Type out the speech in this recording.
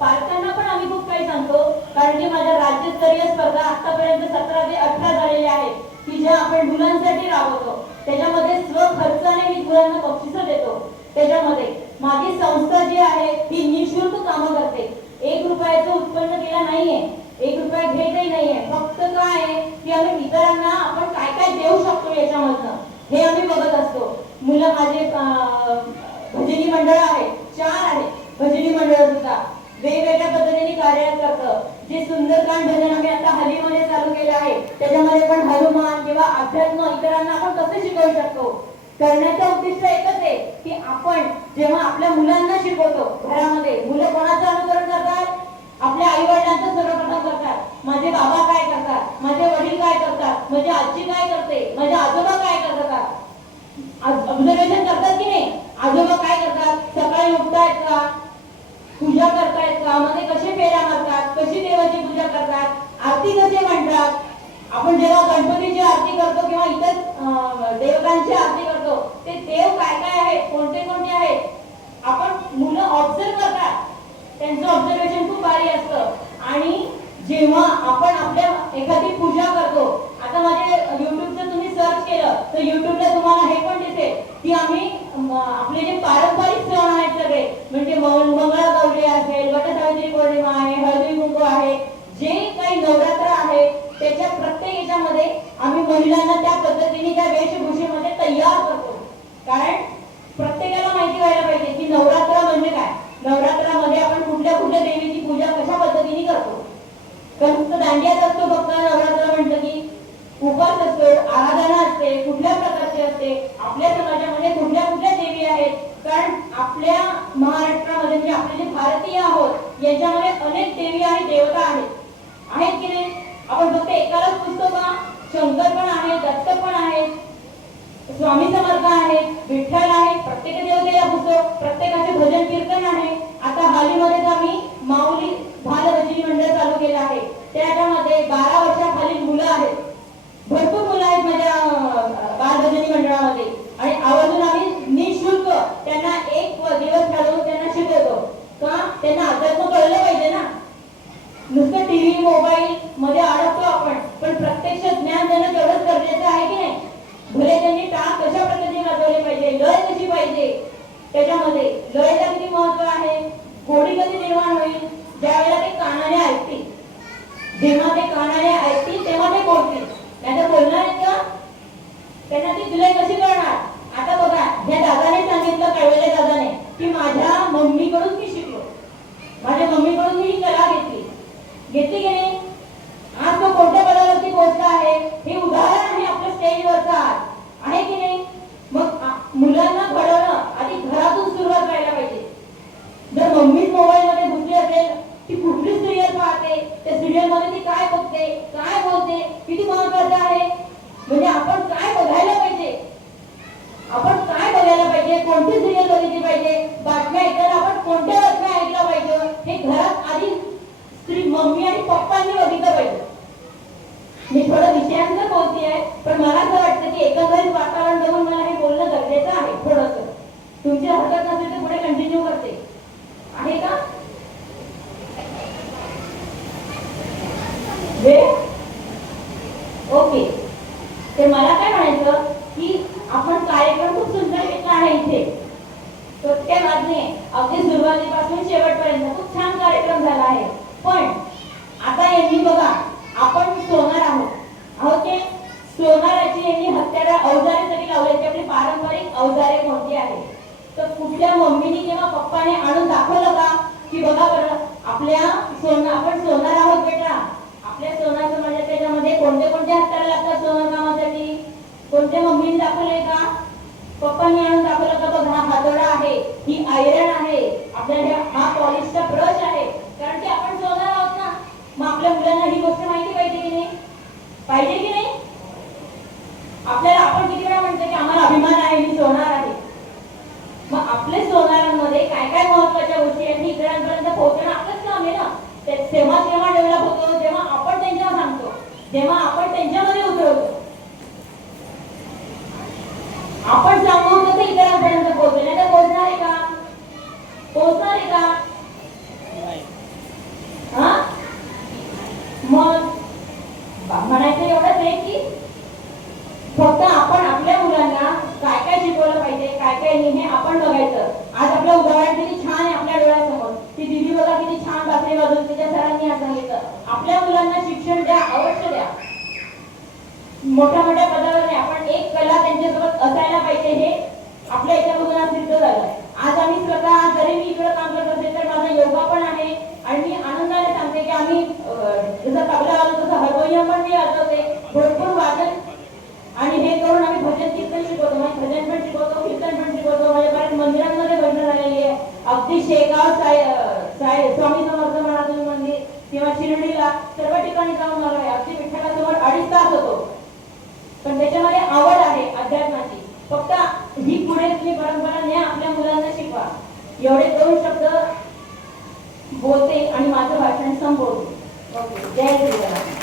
पालकांना पण आम्ही खूप काही सांगतो, कारण की माझ्या राज्यस्तरीय स्पर्धा आतापर्यंत 17 ते 18 झालेल्या आहेत की ज्या आपण मुलांसाठी राबवतो. त्याच्यामध्ये स्वखर्चाने मी मुलांना बक्षिसं देतो. त्याच्यामध्ये माझी संस्था जी आहे ती निःशुल्क कामं करते. 1 रुपयाचं उत्पन्न केला नाहीये, 1 रुपया घेतही नाहीये. फक्त काय आहे की आम्ही इतरांना आपण काय काय देऊ शकतो याच्यामधनं हे आम्ही बघत असतो. मुलं माझे भजनी मंडळ आहे, 4 आहे भजनी मंडळ सुद्धा वेगवेगळ्या पद्धतीने कार्य करतं. जे सुंदरकांड भजन आम्ही आता हल्लीमध्ये चालू केलं आहे त्याच्यामध्ये पण हनुमान किंवा अध्यात्म इतरांना आपण कसं शिकवू शकतो. करण्याचं उद्दिष्ट एकच आहे की आपण जेव्हा आपल्या मुलांना शिकवतो घरामध्ये, मुलं कोणाचं अनुकरण करतात? आपल्या आई वडिलांचं सर्वप्रथम करतात. माझे बाबा काय करतात, माझे वडील काय करतात, माझी आजी काय करते, माझे आजोबा काय करतात, ऑब्झर्वेशन करतात की नाही? आजोबा काय करतात, सकाळी उठतायत का, पूजा करतायत का, मध्ये कसे फेऱ्या मारतात, कशी देवाची पूजा करतात, आरती कसे म्हणतात. आपण जेव्हा गणपतीची आरती करतो किंवा इतर देवतांची आरती करतो ते देव काय काय आहेत, कोणते कोणते आहेत, आपण मुलं ऑब्झर्व करतात. त्यांचं ऑब्झर्वेशन खूप भारी असतं. आणि जेव्हा आपण आपल्या एखादी पूजा करतो, आता माझे युट्यूबचं तुम्ही सर्च केलं तर युट्यूबला तुम्हाला हे पण दिसेल की आम्ही आपले जे पारंपरिक सण आहेत सगळे, म्हणजे मंगळागौरी असेल, वटसावित्री पौर्णिमा आहे, हळदी कुंकू आहे, जे काही नवरात्र आहे त्याच्या प्रत्येक याच्यामध्ये आम्ही महिलांना त्या पद्धतीने त्या वेशभूषेमध्ये तयार करतो. कारण प्रत्येकाला माहिती व्हायला पाहिजे की नवरात्र म्हणजे काय, नवरात्रामध्ये आपण कुठल्या कुठल्या देवीची पूजा कशा पद्धतीने करतो. फक्त दांडियात असतो फक्त नवरात्र म्हटलं की, उपवास असतो, आराधना असते, कुठल्या प्रकारची असते, आपल्या समाजामध्ये कुठल्या कुठल्या देवी आहेत. कारण आपल्या महाराष्ट्रामध्ये म्हणजे आपले जे भारतीय आहोत याच्यामध्ये अनेक देवी आणि देवता आहेत की नाही? आपण फक्त एकालाच पुजतो का? शंकर पण आहे, दत्त पण आहे, स्वामी समर्थ आहेत, विठ्ठल आहे, प्रत्येक देवतेला पुजतो. प्रत्येकाचे भजन कीर्तन आहे. आता हालीमध्येच आम्ही माऊली बाल भजनी मंडळ चालू केलं आहे. त्याच्यामध्ये 12 वर्षाखालील मुलं आहेत, भरपूर मुलं आहेत माझ्या बाल भजनी मंडळामध्ये. आणि आवर्जून आम्ही निःशुल्क त्यांना 1 दिवस घालवून त्यांना शिकवतो. का? त्यांना अध्यात्म कळलं पाहिजे ना. नुसतं टीव्ही मोबाईल मध्ये अडकतो आपण, पण प्रत्यक्ष ज्ञान देणं तेवढंच गरजेचं आहे की नाही? भले त्यांनी टाळ कशा पद्धतीने वाजवले पाहिजे, लय कशी पाहिजे, त्याच्यामध्ये लयला किती महत्व आहे, गोडी कधी निर्माण होईल, ज्यावेळेला ते कानाने ऐकतील. जेव्हा ते कानाने ऐकतील तेव्हा ते बोलतील, नाहीतर बोलणार आहेत का? त्यांना ती लय कशी कळणार? आता बघा, या दादाने सांगितलं, कळवले दादाने, की माझ्या मम्मीकडून मी शिकलो, माझ्या मम्मीकडून मी ही कला घेतली की नाही? आज तो कोणत्या पदावरती पोहोचला आहे हे उदाहरण आहे आपल्या स्टेजवरचा आहे की नाही? मग मुलांना घडवणं आधी घरातून सुरुवात व्हायला पाहिजे. जर मम्मीच मोबाईल मध्ये घुसली असेल, ती कुठली सिरियल पाहते, त्या सिरियल मध्ये ती काय बघते, काय बोलते, किती महत्वाचं आहे. म्हणजे आपण काय बघायला पाहिजे, आपण काय बघायला पाहिजे, कोणती सिरियल बघितली पाहिजे, बातम्या ऐकायला आपण कोणत्या बातम्या ऐकल्या पाहिजे, हे घरात आधी मम्मी आणि पप्पांनी बघितलं पाहिजे. मी थोडं विषयांचं बोलते आहे, पण मला असं वाटतं की एकंदरीत वातावरण बघून मला हे बोलणं गरजेचं आहे. थोडंसं तुमची हरकत नसेल तर पुढे कंटिन्यू करते, आहे का? ओके. तर मला काय म्हणायचं की आपण कार्यक्रम खूप सुंदर घेतला आहे इथे, प्रत्येक बाजूने अगदी सुरुवातीपासून शेवटपर्यंत खूप छान कार्यक्रम झाला आहे. पण आता यांनी बघा, आपण सोनार आहोत की सोनाराची यांनी हत्यारा अवजारेसाठी लावल्याची आपली पारंपरिक अवजारे कोणती आहेत? तर कुठल्या मम्मीने किंवा पप्पाने आणून दाखवलं का की बघा बरं आपल्या आपण सोनार आहोत बेटा, आपल्या सोनार समाजाच्या त्याच्यामध्ये कोणते कोणते हत्यारे लागतात सोनार कामासाठी? कोणत्या मम्मीने दाखवलंय का? पप्पांनी आणून दाखवलं का? बघ, हा हातोडा आहे, ही आयरन आहे, आपल्याला हा पॉलिशचा ब्रश आहे. कारण की आपण सोनार आहोत ना. मग आपल्या मुलांना ही गोष्ट माहिती पाहिजे की नाही? पाहिजे की नाही? आपल्याला आपण किती वेळा म्हणतो की आम्हाला अभिमान आहे, मी सोनार आहे. मग आपल्या सोनारांमध्ये काय काय महत्वाच्या गोष्टी आहेत इतरांपर्यंत पोहोचणं आपलंच काम आहे ना. तेव्हा डेव्हलप होतो जेव्हा आपण त्यांच्यावर सांगतो, जेव्हा आपण त्यांच्यामध्ये उतरवतो. आपण सांगू तर इतरांपर्यंत पोहोचेल, नाही तर पोहोचणार आहे का? पोहोचणार आहे का? म्हणायचं एवढंच आहे की फक्त आपण आपल्या मुलांना काय काय शिकवलं पाहिजे, काय काय नाही हे आपण बघायचं. आज आपलं उदाहरण किती छान आहे आपल्या डोळ्यासमोर. ती दिदी बघा किती छान बासरी वाजवते, तिच्या सरांनी आज सांगितलं. आपल्या मुलांना शिक्षण द्या, अवश्य द्या. मोठ्या मोठ्या पदावर नाही, आपण एक कला त्यांच्यासोबत असायला पाहिजे हे आपल्या याच्यामधून आज सिद्ध झालं. आज आम्ही स्वतः जरी मी इकडे काम करत असेल तर माझा योगा पण आहे आणि मी आनंदाने सांगते की आम्ही जसं तबला वाजवतो तसं हार्मोनियम पण मी वाजवते. भरपूर वादन आणि हे करून आम्ही भजन कीर्तन शिकवतो. म्हणजे भजन पण शिकवतो, कीर्तन पण शिकवतो. माझ्या बऱ्याच मंदिरांमध्ये भजन झालेली आहे. अगदी शेगाव स्वामी समर्थ महाराज मंदिर किंवा शिर्डीला सर्व ठिकाणी जाऊन मला अगदी विठ्ठलासमोर 2.5 तास होतो. पण त्याच्यामध्ये आवड आहे अध्यात्माची. फक्त ही पुढे तुम्ही परंपरा न्या, आपल्या मुलांना शिकवा. एवढे 2 शब्द बोलते आणि माझं भाषण संपवते. ओके, जय श्रीराम.